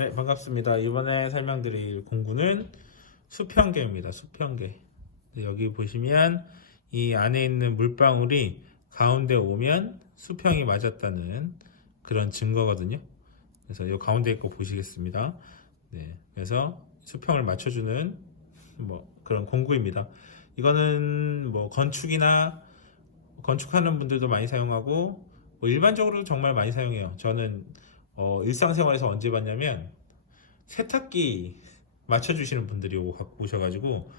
네, 반갑습니다. 이번에 설명드릴 공구는 수평계입니다. 수평계. 네, 여기 보시면 이 안에 있는 물방울이 가운데 오면 수평이 맞았다는 그런 증거거든요. 그래서 이 가운데 거 보시겠습니다. 네, 그래서 수평을 맞춰주는 뭐 그런 공구입니다. 이거는 뭐 건축이나 건축하는 분들도 많이 사용하고 뭐 일반적으로 정말 많이 사용해요. 저는 어, 일상생활에서 언제 봤냐면 세탁기 맞춰주시는 분들이 오- 오셔가지고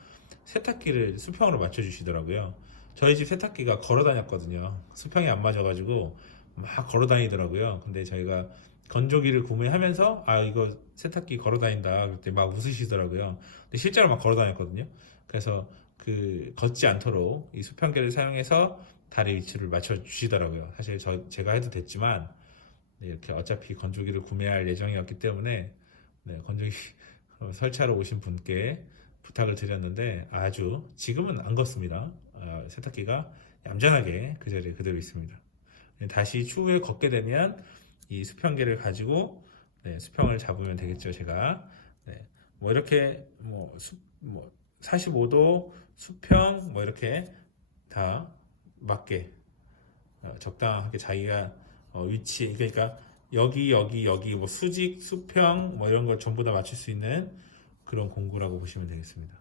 세탁기를 수평으로 맞춰주시더라고요. 저희 집 세탁기가 걸어 다녔거든요. 수평이 안 맞아가지고 막 걸어 다니더라고요. 근데 저희가 건조기를 구매하면서 아 이거 세탁기 걸어 다닌다 그때 막 웃으시더라고요. 근데 실제로 막 걸어 다녔거든요. 그래서 그 걷지 않도록 이 수평계를 사용해서 다리 위치를 맞춰 주시더라고요. 사실 저 제가 해도 됐지만 네, 이렇게 어차피 건조기를 구매할 예정이었기 때문에 네, 건조기 설치하러 오신 분께 부탁을 드렸는데 아주 지금은 안 걷습니다. 아, 세탁기가 얌전하게 그 자리에 그대로 있습니다. 네, 다시 추후에 걷게 되면 이 수평계를 가지고 네, 수평을 잡으면 되겠죠. 제가 네, 뭐 이렇게 뭐, 수, 뭐 45도 수평 뭐 이렇게 다 맞게 어, 적당하게 자기가 어, 위치 그러니까 여기 여기 여기 뭐 수직 수평 뭐 이런 걸 전부 다 맞출 수 있는 그런 공구라고 보시면 되겠습니다.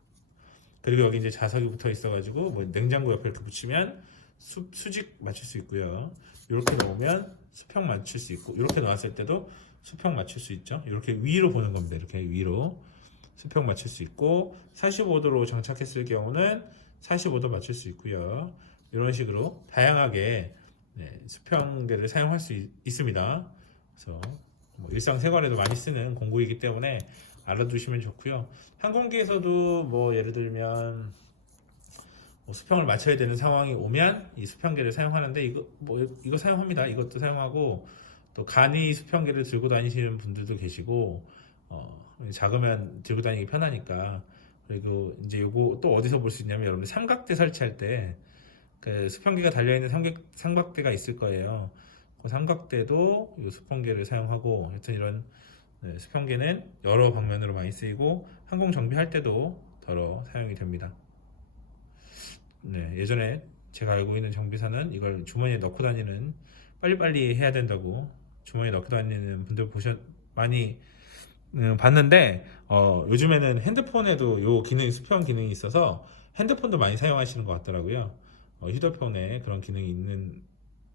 그리고 여기 이제 자석이 붙어 있어가지고 뭐 냉장고 옆에 이렇게 붙이면 수, 수직 맞출 수 있고요. 이렇게 놓으면 수평 맞출 수 있고 이렇게 놓았을 때도 수평 맞출 수 있죠. 이렇게 위로 보는 겁니다. 이렇게 위로 수평 맞출 수 있고 45도로 장착했을 경우는 45도 맞출 수 있고요. 이런 식으로 다양하게 네, 수평계를 사용할 수 있, 있습니다. 그래서 뭐 일상생활에도 많이 쓰는 공구이기 때문에 알아두시면 좋고요. 항공기에서도 뭐 예를 들면 뭐 수평을 맞춰야 되는 상황이 오면 이 수평계를 사용하는데 이거 뭐 이거 사용합니다. 이것도 사용하고 또 간이 수평계를 들고 다니시는 분들도 계시고 어, 작으면 들고 다니기 편하니까 그리고 이제 요거 또 어디서 볼 수 있냐면 여러분 삼각대 설치할 때 그 수평계가 달려 있는 삼각 삼각대가 있을 거예요. 그 삼각대도 이 수평계를 사용하고 하여튼 이런 네, 수평계는 여러 방면으로 많이 쓰이고 항공 정비할 때도 더러 사용이 됩니다. 네, 예전에 제가 알고 있는 정비사는 이걸 주머니에 넣고 다니는 빨리빨리 해야 된다고 주머니에 넣고 다니는 분들 보셨 많이 음, 봤는데 어, 요즘에는 핸드폰에도 요 기능 수평 기능이 있어서 핸드폰도 많이 사용하시는 것 같더라고요. 어, 휴대폰에 그런 기능이 있는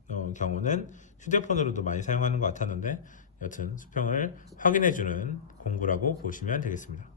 어, 경우는 휴대폰으로도 많이 사용하는 것 같았는데 여튼 수평을 확인해주는 공구라고 보시면 되겠습니다.